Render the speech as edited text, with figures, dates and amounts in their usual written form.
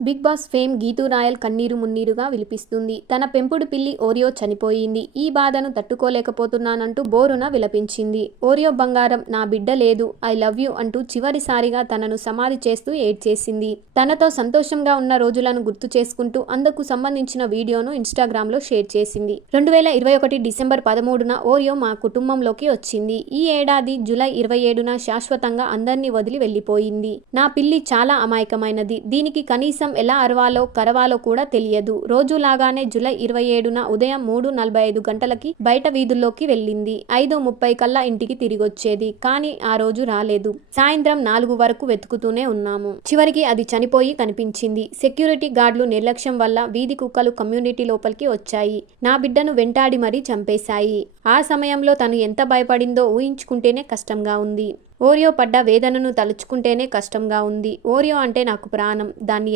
Big Boss fame Geetu Royal కన్నీరు మున్నీరుగా విలిపిస్తుంది. తన పెంపుడు పిల్లి ఓరియో చనిపోయింది. ఈ బాధను తట్టుకోలేకపోతున్నానంటూ బోరున విలపించింది. ఓరియో బంగారం, నా బిడ్డ లేదు, ఐ లవ్ యూ అంటూ చివరిసారిగా తనను సమాధి చేస్తూ ఏడ్చేసింది. తనతో సంతోషంగా ఉన్న రోజులను గుర్తు చేసుకుంటూ అందుకు సంబంధించిన వీడియోను ఇన్స్టాగ్రామ్లో షేర్ చేసింది. 2021 డిసెంబర్ 13న ఓరియో మా కుటుంబంలోకి వచ్చింది. ఈ ఏడాది జూలై 27న శాశ్వతంగా అందర్నీ వదిలి వెళ్లిపోయింది. నా పిల్లి చాలా అమాయకమైనది. దీనికి కనీసం ఎలా అరవాలో కరవాలో కూడా తెలియదు. రోజులాగానే జూలై 27న ఉదయం 3:45 గంటలకి బయట వీధుల్లోకి వెళ్ళింది. 5:30 కల్లా ఇంటికి తిరిగొచ్చేది. కానీ ఆ రోజు రాలేదు. సాయంత్రం 4 వరకు వెతుకుతూనే ఉన్నాము. చివరికి అది చనిపోయి కనిపించింది. సెక్యూరిటీ గార్డులు నిర్లక్ష్యం వల్ల వీధి కుక్కలు కమ్యూనిటీ లోపలికి వచ్చాయి. నా బిడ్డను వెంటాడి మరీ చంపేశాయి. ఆ సమయంలో తను ఎంత భయపడిందో ఊహించుకుంటేనే కష్టంగా ఉంది. ఓరియో పడ్డ వేదనను తలుచుకుంటేనే కష్టంగా ఉంది. ఓరియో అంటే నాకు ప్రాణం. దాన్ని